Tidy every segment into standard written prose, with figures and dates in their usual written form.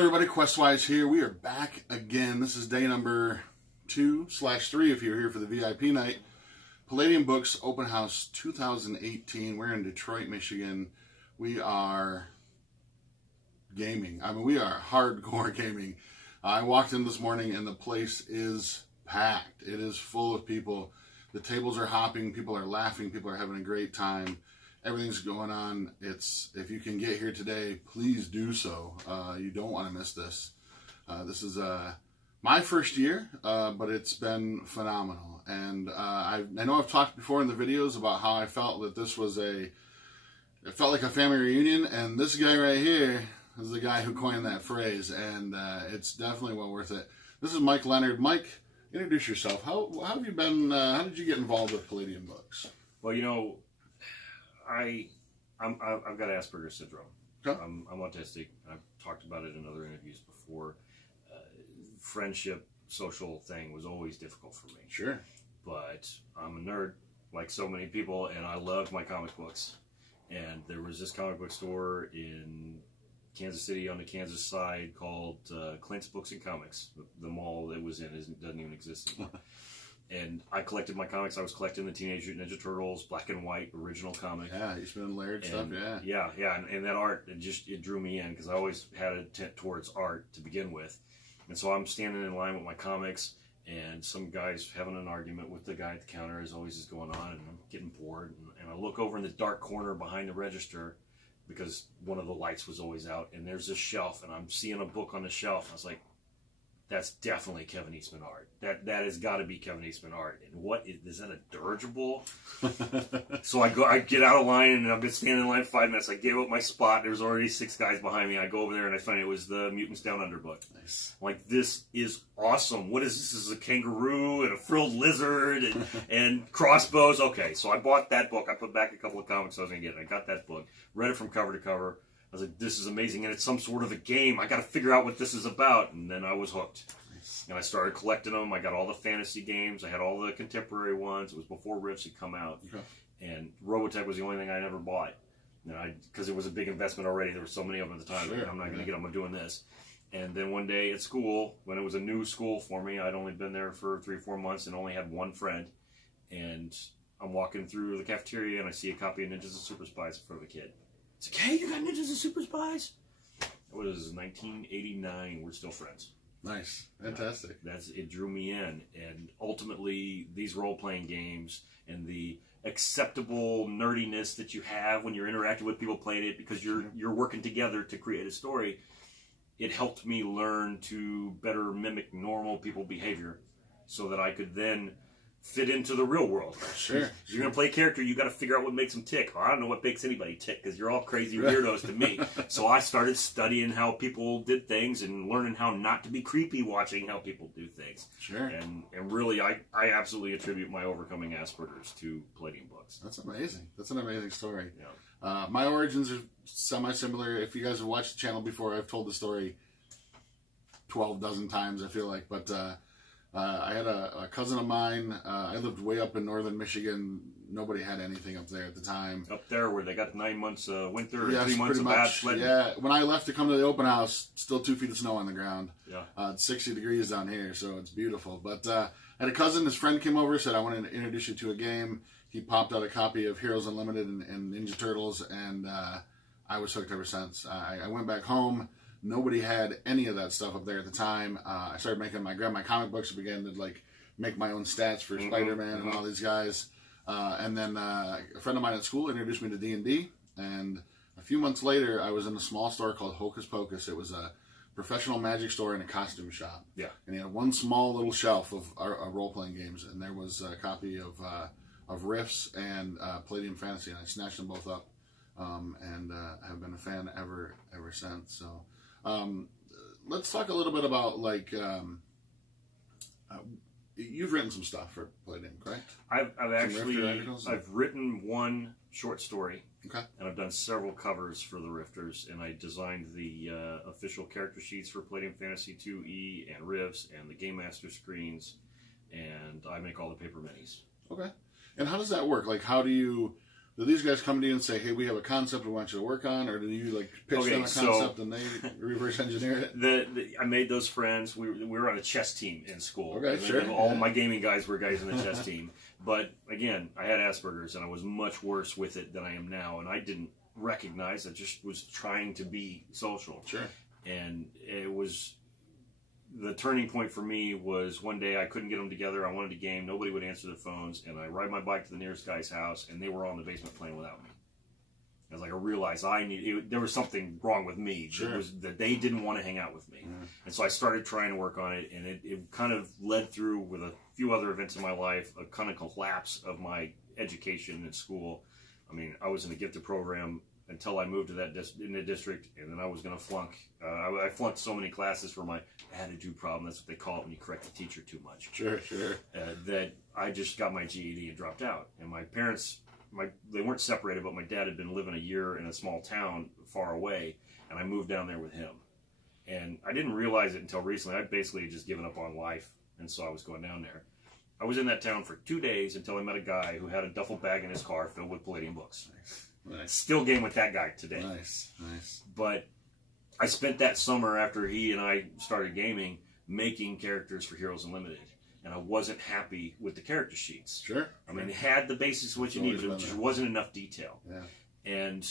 Everybody, Questwise here. We are back again. This is day number 2/3 if you're here for the VIP night. Palladium Books Open House 2018. We're in Detroit, Michigan. We are gaming. I mean, we are hardcore gaming. I walked in this morning and the place is packed. It is full of people. The tables are hopping. People are laughing. People are having a great time. Everything's going on. If you can get here today, please do so. You don't want to miss this. This is my first year, but it's been phenomenal. And I know I've talked before in the videos about how I felt that this was it felt like a family reunion, and this guy right here is the guy who coined that phrase, and it's definitely well worth it. This is Mike Leonard. Mike, introduce yourself. How have you been? How did you get involved with Palladium Books? Well, you know, I've got Asperger's syndrome. Okay. I'm autistic. I've talked about it in other interviews before. Friendship, social thing was always difficult for me. Sure. But I'm a nerd, like so many people, and I love my comic books. And there was this comic book store in Kansas City on the Kansas side called Clint's Books and Comics. The mall it was in doesn't even exist anymore. And I collected my comics. I was collecting the Teenage Mutant Ninja Turtles, black and white, original comic. Yeah, you spent layered stuff, yeah. Yeah, and that art, it drew me in because I always had a tent towards art to begin with. And so I'm standing in line with my comics, and some guy's having an argument with the guy at the counter, as always is going on, and I'm getting bored. And I look over in the dark corner behind the register because one of the lights was always out, and there's this shelf, and I'm seeing a book on the shelf. I was like, that's definitely Kevin Eastman art. That has got to be Kevin Eastman art. And what is that, a dirigible? So I get out of line, and I've been standing in line 5 minutes. I gave up my spot. There's already 6 guys behind me. I go over there, and I find it was the Mutants Down Under book. Nice. I'm like, this is awesome. What is this? This is a kangaroo and a frilled lizard and crossbows. Okay, so I bought that book. I put back a couple of comics I was going to get. I got that book, read it from cover to cover. I was like, this is amazing, and it's some sort of a game. I got to figure out what this is about, and then I was hooked. Nice. And I started collecting them. I got all the fantasy games. I had all the contemporary ones. It was before Rifts had come out. Okay. And Robotech was the only thing I never bought. Because it was a big investment already. There were so many of them at the time. Sure. I'm not going to get them. I'm doing this. And then one day at school, when it was a new school for me, I'd only been there for 3 or 4 months and only had one friend. And I'm walking through the cafeteria, and I see a copy of Ninjas and Super Spies in front of a kid. It's like, hey, you got Ninjas and Super Spies? It was 1989. We're still friends. Nice. Fantastic. It drew me in. And ultimately, these role-playing games and the acceptable nerdiness that you have when you're interacting with people playing it because you're working together to create a story, it helped me learn to better mimic normal people behavior so that I could then fit into the real world. Sure. You're going to play a character, you got to figure out what makes them tick. Well, I don't know what makes anybody tick because you're all crazy weirdos to me. So I started studying how people did things and learning how not to be creepy watching how people do things. Sure. And really, I absolutely attribute my overcoming Asperger's to Palladium Books. That's amazing. That's an amazing story. Yeah. My origins are semi-similar. If you guys have watched the channel before, I've told the story 12 dozen times, I feel like. But I had a cousin of mine. I lived way up in northern Michigan. Nobody had anything up there at the time. Up there where they got 9 months of winter and yes, 3 months of bad sledding. Yeah, when I left to come to the open house, still 2 feet of snow on the ground. Yeah. It's 60 degrees down here, so it's beautiful. But I had a cousin, his friend came over, said, I wanted to introduce you to a game. He popped out a copy of Heroes Unlimited and Ninja Turtles, and I was hooked ever since. I went back home. Nobody had any of that stuff up there at the time. I started I grabbed my comic books and began to make my own stats for Spider-Man and all these guys. And then a friend of mine at school introduced me to D&D. And a few months later, I was in a small store called Hocus Pocus. It was a professional magic store and a costume shop. Yeah. And he had one small little shelf of role-playing games. And there was a copy of Rifts and Palladium Fantasy. And I snatched them both up and have been a fan ever since. So let's talk a little bit about you've written some stuff for Palladium, correct? I've written one short story. Okay. And I've done several covers for the Rifters, and I designed the official character sheets for Palladium Fantasy 2E and Rifts and the Game Master screens, and I make all the paper minis. Okay. And how does that work? How do you Do these guys come to you and say, "Hey, we have a concept we want you to work on," or do you like pitch them a concept and they reverse engineer it? I made those friends. We were on a chess team in school. Okay, sure. All my gaming guys were guys in the chess team. But again, I had Asperger's, and I was much worse with it than I am now. And I didn't recognize. I just was trying to be social. Sure. And it was the turning point for me was one day I couldn't get them together. I wanted to game. Nobody would answer their phones. And I ride my bike to the nearest guy's house, and they were all in the basement playing without me. I was like, I realized there was something wrong with me. Sure. It was that they didn't want to hang out with me. Yeah. And so I started trying to work on it, and it kind of led through with a few other events in my life, a kind of collapse of my education in school. I mean, I was in a gifted program until I moved to that in the district, and then I was going to flunk. I flunked so many classes for my attitude problem. That's what they call it when you correct the teacher too much. Sure. That I just got my GED and dropped out. And my parents, they weren't separated, but my dad had been living a year in a small town far away, and I moved down there with him. And I didn't realize it until recently. I basically had just given up on life, and so I was going down there. I was in that town for 2 days until I met a guy who had a duffel bag in his car filled with Palladium books. Nice. Still game with that guy today. Nice. But I spent that summer after he and I started gaming making characters for Heroes Unlimited. And I wasn't happy with the character sheets. Sure. I mean, it had the basics of what you needed, but there just wasn't enough detail. Yeah. And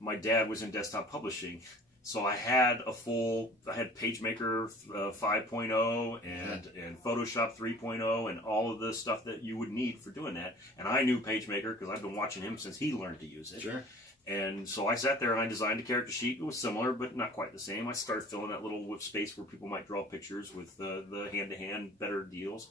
my dad was in desktop publishing, so I had PageMaker 5.0 and Photoshop 3.0 and all of the stuff that you would need for doing that. And I knew PageMaker because I've been watching him since he learned to use it. Sure. And so I sat there and I designed a character sheet. It was similar, but not quite the same. I started filling that little space where people might draw pictures with the hand-to-hand better deals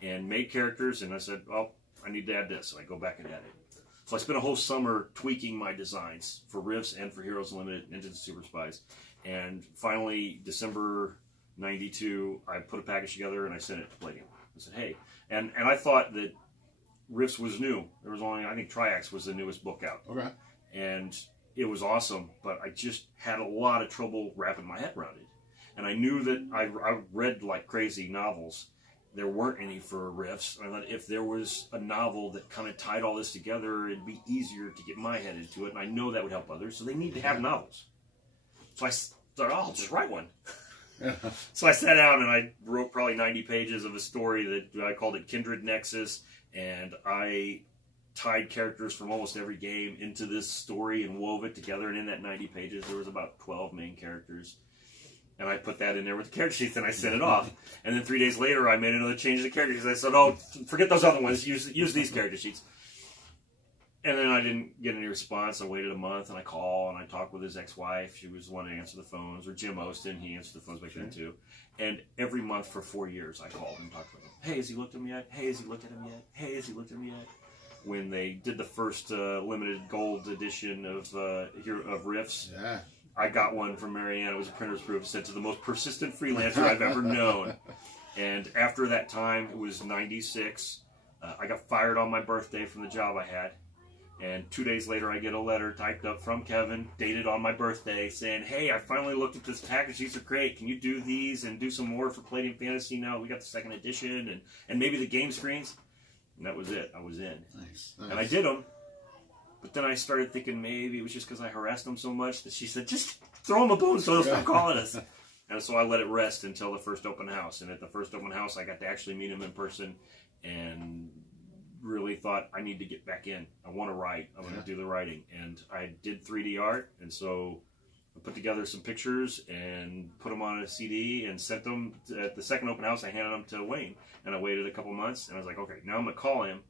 and made characters. And I said, well, I need to add this. And I go back and add it. So I spent a whole summer tweaking my designs for Rifts and for Heroes Unlimited, Ninjas and Super Spies. And finally, December 92, I put a package together and I sent it to Palladium. I said, hey. And I thought that Rifts was new. There was only, I think Triax was the newest book out. Okay. And it was awesome, but I just had a lot of trouble wrapping my head around it. And I knew that I read like crazy novels. There weren't any for Rifts. I thought if there was a novel that kind of tied all this together, it'd be easier to get my head into it. And I know that would help others. So they need to have novels. So I thought, I'll just write one. So I sat down and I wrote probably 90 pages of a story that I called it Kindred Nexus. And I tied characters from almost every game into this story and wove it together. And in that 90 pages, there was about 12 main characters. And I put that in there with the character sheets, and I sent it off. And then 3 days later, I made another change to the character sheets. I said, oh, forget those other ones. Use these character sheets. And then I didn't get any response. I waited a month, and I called, and I talked with his ex-wife. She was the one to answer the phones. Or Jim Ostin, he answered the phones back then, too. And every month for 4 years, I called and talked with him. Hey, has he looked at him yet? Hey, has he looked at him yet? Hey, has he looked at him yet? When they did the first limited gold edition of Rifts, yeah. I got one from Marianne. It was a printer's proof, sent to the most persistent freelancer I've ever known. And after that time, it was 96. I got fired on my birthday from the job I had. And 2 days later, I get a letter typed up from Kevin, dated on my birthday, saying, hey, I finally looked at this package. These are great. Can you do these and do some more for Palladium Fantasy now? We got the second edition and maybe the game screens. And that was it. I was in. Nice. And I did them. But then I started thinking maybe it was just because I harassed them so much that she said, just throw them a bone so they'll stop calling us. And so I let it rest until the first open house. And at the first open house, I got to actually meet him in person and really thought, I need to get back in. I want to write. I want to do the writing. And I did 3D art. And so I put together some pictures and put them on a CD and sent them at the second open house. I handed them to Wayne. And I waited a couple months. And I was like, okay, now I'm going to call him.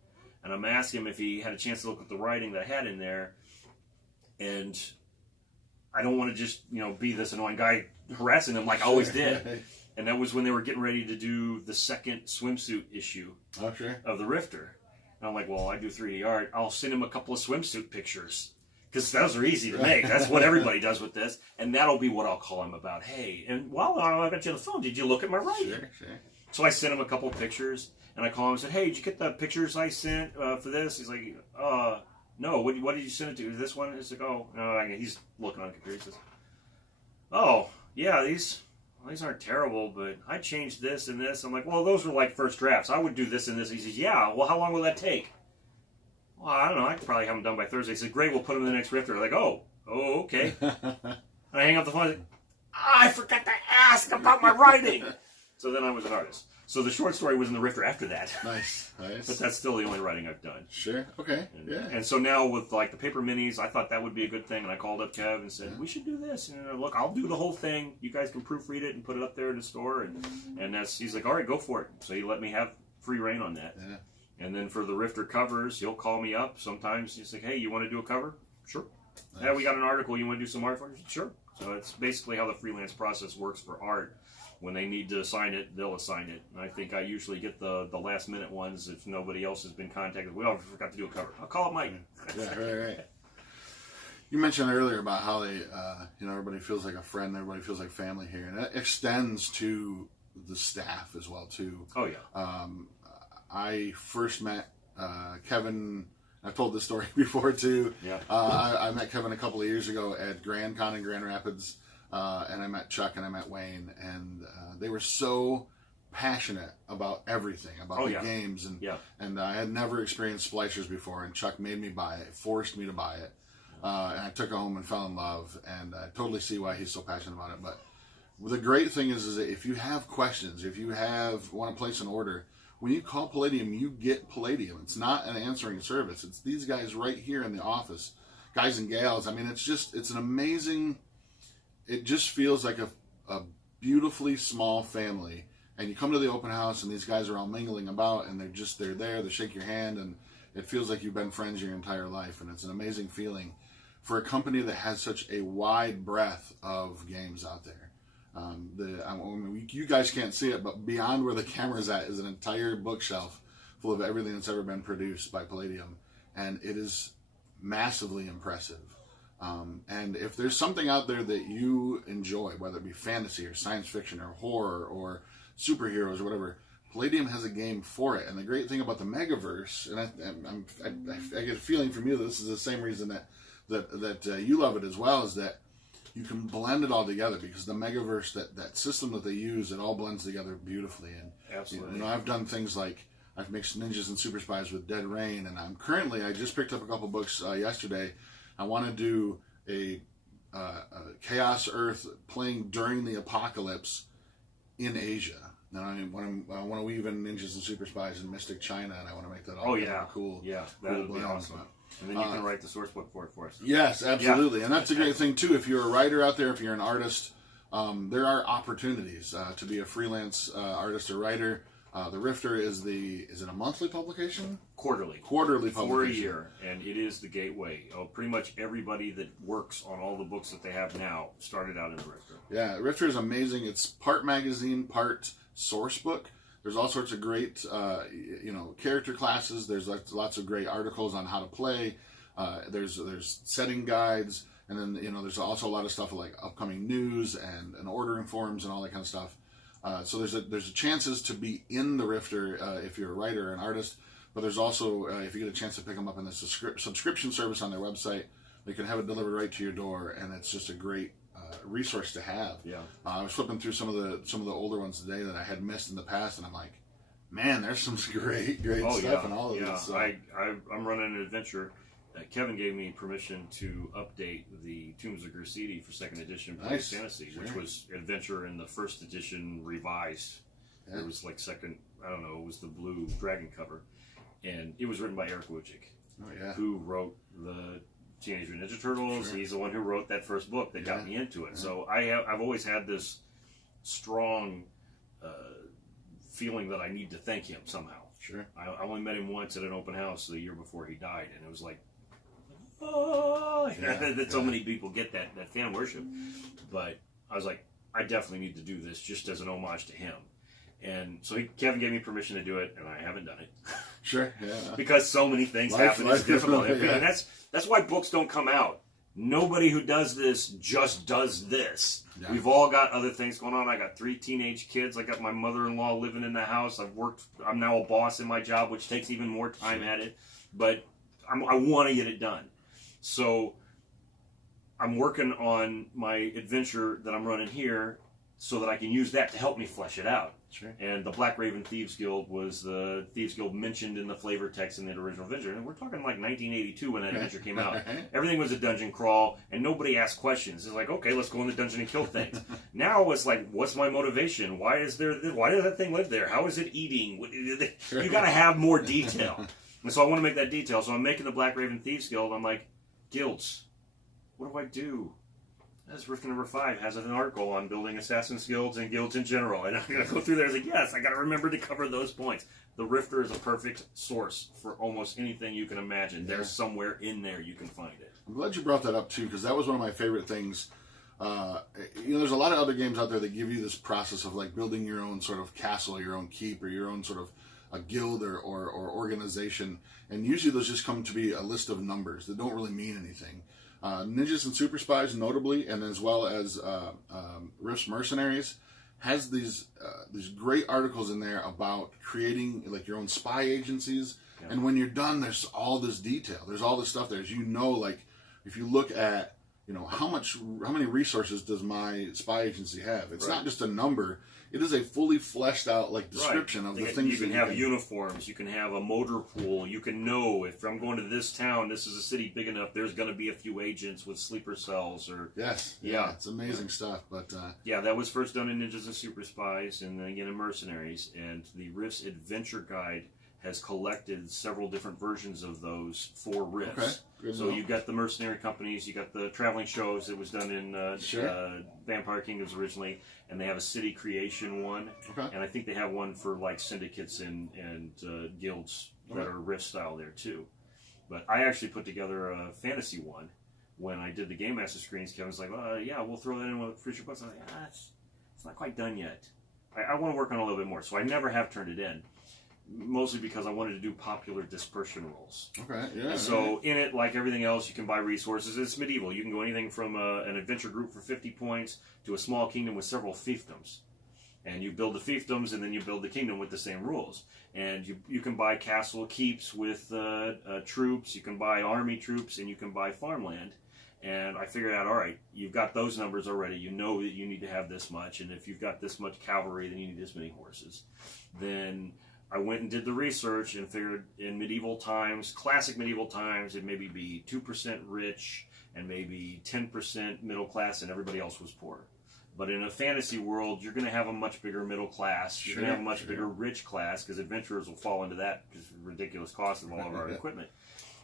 And I'm asking him if he had a chance to look at the writing that I had in there. And I don't want to just, be this annoying guy harassing them like I always did. And that was when they were getting ready to do the second swimsuit issue of the Rifter. And I'm like, well, I do 3D art. I'll send him a couple of swimsuit pictures. Because those are easy to make. That's what everybody does with this. And that'll be what I'll call him about. Hey, and while I got you on the phone, did you look at my writing? Sure. So I sent him a couple of pictures. And I called him and said, hey, did you get the pictures I sent for this? He's like, no, what did you send it to? This one? He's like, oh, no, he's looking on the computer. He says, oh, yeah, these aren't terrible, but I changed this and this. I'm like, well, those were like first drafts. I would do this and this. He says, yeah, well, how long will that take? well, I don't know, I could probably have them done by Thursday. He said, great, we'll put them in the next rifter. They're like, oh, okay. And I hang up the phone. I said, I forgot to ask about my writing. So then I was an artist. So the short story was in the rifter after that. Nice. But that's still the only writing I've done. Sure. Okay. And so now with like the paper minis, I thought that would be a good thing. And I called up Kev and said, we should do this. And look, I'll do the whole thing. You guys can proofread it and put it up there in the store. And he's like, all right, go for it. So he let me have free reign on that. Yeah. And then for the rifter covers, he'll call me up. Sometimes he's like, hey, you want to do a cover? Sure. Nice. Yeah, we got an article. You want to do some art for it? Sure. So it's basically how the freelance process works for art. When they need to assign it, they'll assign it. And I think I usually get the last minute ones if nobody else has been contacted. We forgot to do a cover. I'll call up Mike. Yeah, right. You mentioned earlier about how they, everybody feels like a friend, everybody feels like family here, and that extends to the staff as well too. Oh yeah. I first met Kevin. I've told this story before too. Yeah. I met Kevin a couple of years ago at Grand Con in Grand Rapids. And I met Chuck and I met Wayne, and they were so passionate about everything, about the games, and I had never experienced splicers before, and Chuck made me buy it, forced me to buy it, and I took it home and fell in love, and I totally see why he's so passionate about it. But the great thing is that if you have questions, if you want to place an order, when you call Palladium, you get Palladium. It's not an answering service. It's these guys right here in the office, guys and gals. I mean, it's an amazing. It just feels like a beautifully small family. And you come to the open house and these guys are all mingling about and they're there, they shake your hand, and it feels like you've been friends your entire life. And it's an amazing feeling for a company that has such a wide breadth of games out there. You guys can't see it, but beyond where the camera's at is an entire bookshelf full of everything that's ever been produced by Palladium. And it is massively impressive. And if there's something out there that you enjoy, whether it be fantasy or science fiction or horror or superheroes or whatever, Palladium has a game for it. And the great thing about the Megaverse, and I get a feeling from you that this is the same reason that you love it as well, is that you can blend it all together, because the Megaverse, that system that they use, it all blends together beautifully. And absolutely, I've done things like I've mixed Ninjas and Super Spies with Dead Rain, and I just picked up a couple books yesterday. I want to do a Chaos Earth playing during the apocalypse in Asia. And I want to weave in Ninjas and Super Spies in Mystic China, and I want to make that all cool. Yeah, that would be awesome. And then you can write the source book for it for us. Yes, absolutely. And that's a great thing, too. If you're a writer out there, if you're an artist, there are opportunities to be a freelance artist or writer. The Rifter is it a monthly publication? Quarterly publication. For a year, and it is the gateway. Pretty much everybody that works on all the books that they have now started out in the Rifter. Yeah, Rifter is amazing. It's part magazine, part source book. There's all sorts of great, character classes. There's lots of great articles on how to play. There's setting guides, and then there's also a lot of stuff like upcoming news and ordering forms and all that kind of stuff. So there's chances to be in the Rifter if you're a writer or an artist, but there's also, if you get a chance to pick them up in the subscription service on their website, they can have it delivered right to your door, and it's just a great resource to have. Yeah. I was flipping through some of the older ones today that I had missed in the past, and I'm like, man, there's some great stuff in all of these. So. I'm running an adventure. Kevin gave me permission to update the Tombs of Graffiti for 2nd edition Police Fantasy, which was Adventure in the 1st edition revised. Yeah. It was like second, it was the blue dragon cover. And it was written by Eric Wojcik, who wrote the Teenage Mutant Ninja Turtles. Sure. He's the one who wrote that first book that got me into it. Yeah. So I've always had this strong feeling that I need to thank him somehow. Sure. I only met him once at an open house the year before he died, and it was like, that so many people get that fan worship. But I was like, I definitely need to do this just as an homage to him. And so Kevin gave me permission to do it, and I haven't done it. Sure, yeah. Because so many things happen. It's difficult. And that's why books don't come out. Nobody who does this just does this. Yeah. We've all got other things going on. I got 3 teenage kids. I got my mother-in-law living in the house. I'm now a boss in my job, which takes even more time at it. But I want to get it done. So I'm working on my adventure that I'm running here so that I can use that to help me flesh it out. Sure. And the Black Raven Thieves Guild was the Thieves Guild mentioned in the flavor text in the original adventure. And we're talking like 1982 when that adventure came out. Everything was a dungeon crawl, and nobody asked questions. It's like, okay, let's go in the dungeon and kill things. Now it's like, what's my motivation? Why does that thing live there? How is it eating? You got to have more detail. And so I want to make that detail. So I'm making the Black Raven Thieves Guild. I'm like, guilds. What do I do? As Rift number 5 has an article on building Assassin's Guilds and guilds in general. And I'm going to go through there. I was like, yes, I got to remember to cover those points. The Rifter is a perfect source for almost anything you can imagine. Yeah. There's somewhere in there you can find it. I'm glad you brought that up, too, because that was one of my favorite things. There's a lot of other games out there that give you this process of like building your own sort of castle, your own keep, or your own sort of a guild or organization. And usually those just come to be a list of numbers that don't really mean anything. Ninjas and Super Spies, notably, and as well as Rift's Mercenaries, has these great articles in there about creating like your own spy agencies. Yeah. And when you're done, there's all this detail. There's all this stuff there. As you know, like if you look at how many resources does my spy agency have? It's not just a number. It is a fully fleshed out like description of the things you can have. Uniforms. You can have a motor pool. You can know if I'm going to this town, this is a city big enough. There's going to be a few agents with sleeper cells or it's amazing stuff. But that was first done in Ninjas and Super Spies, and then again in Mercenaries. And the Rift's Adventure Guide has collected several different versions of those for Rifts. Okay. So you've got the mercenary companies, you got the traveling shows that was done in Vampire Kingdoms originally, and they have a city creation one, and I think they have one for like syndicates and guilds that are Rift style there too. But I actually put together a fantasy one when I did the Game Master screens. Kevin's like, we'll throw that in with future books. I'm like, it's not quite done yet. I want to work on it a little bit more, so I never have turned it in. Mostly because I wanted to do popular dispersion roles. Okay, yeah. So in it, like everything else, you can buy resources. It's medieval. You can go anything from an adventure group for 50 points to a small kingdom with several fiefdoms. And you build the fiefdoms, and then you build the kingdom with the same rules. And you can buy castle keeps with troops. You can buy army troops, and you can buy farmland. And I figured out, all right, you've got those numbers already. You know that you need to have this much. And if you've got this much cavalry, then you need this many horses. Then I went and did the research and figured in medieval times, classic medieval times, it'd maybe be 2% rich and maybe 10% middle class, and everybody else was poor. But in a fantasy world, you're going to have a much bigger middle class. You're going to have a much bigger rich class, because adventurers will fall into that because of the ridiculous cost of all of our equipment.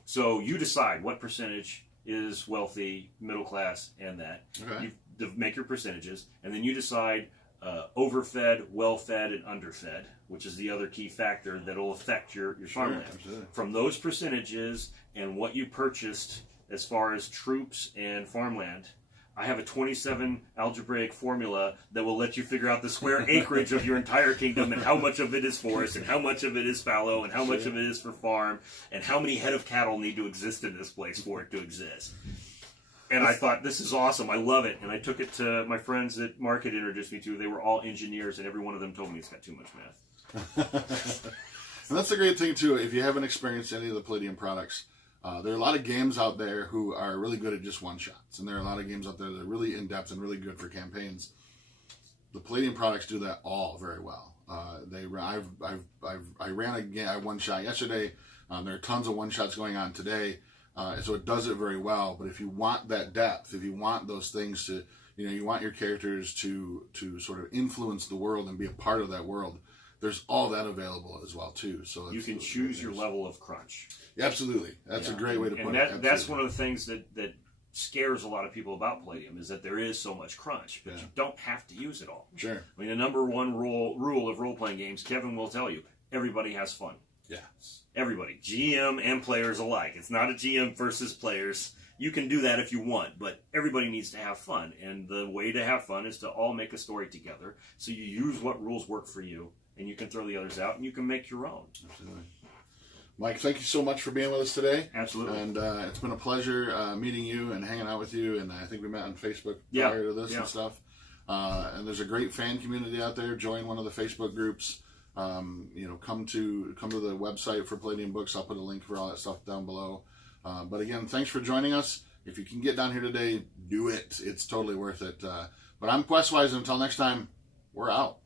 So you decide what percentage is wealthy, middle class, and that. Okay. You make your percentages, and then you decide overfed, well-fed, and underfed, which is the other key factor that will affect your farmland. Absolutely. From those percentages and what you purchased as far as troops and farmland, I have a 27 algebraic formula that will let you figure out the square acreage of your entire kingdom, and how much of it is forest, and how much of it is fallow, and how much of it is for farm, and how many head of cattle need to exist in this place for it to exist. And I thought, this is awesome. I love it. And I took it to my friends that Mark had introduced me to. They were all engineers, and every one of them told me it's got too much math. And that's the great thing, too. If you haven't experienced any of the Palladium products, there are a lot of games out there who are really good at just one-shots. And there are a lot of games out there that are really in-depth and really good for campaigns. The Palladium products do that all very well. I ran a one-shot yesterday. There are tons of one-shots going on today. So it does it very well. But if you want that depth, if you want those things to, you want your characters to sort of influence the world and be a part of that world, there's all that available as well too. So you can choose your level of crunch. Yeah, absolutely, that's a great way to put it. That's one of the things that scares a lot of people about Palladium, is that there is so much crunch, but you don't have to use it all. Sure. I mean, the number one rule of role-playing games, Kevin will tell you, everybody has fun. Yeah. Everybody, GM and players alike. It's not a GM versus players. You can do that if you want, but everybody needs to have fun. And the way to have fun is to all make a story together. So you use what rules work for you, and you can throw the others out, and you can make your own. Absolutely. Mike, thank you so much for being with us today. Absolutely. And it's been a pleasure meeting you and hanging out with you. And I think we met on Facebook prior to this and stuff. And there's a great fan community out there. Join one of the Facebook groups. Come to the website for Palladium Books. I'll put a link for all that stuff down below. But again, thanks for joining us. If you can get down here today, do it. It's totally worth it. But I'm Questwise, and until next time, we're out.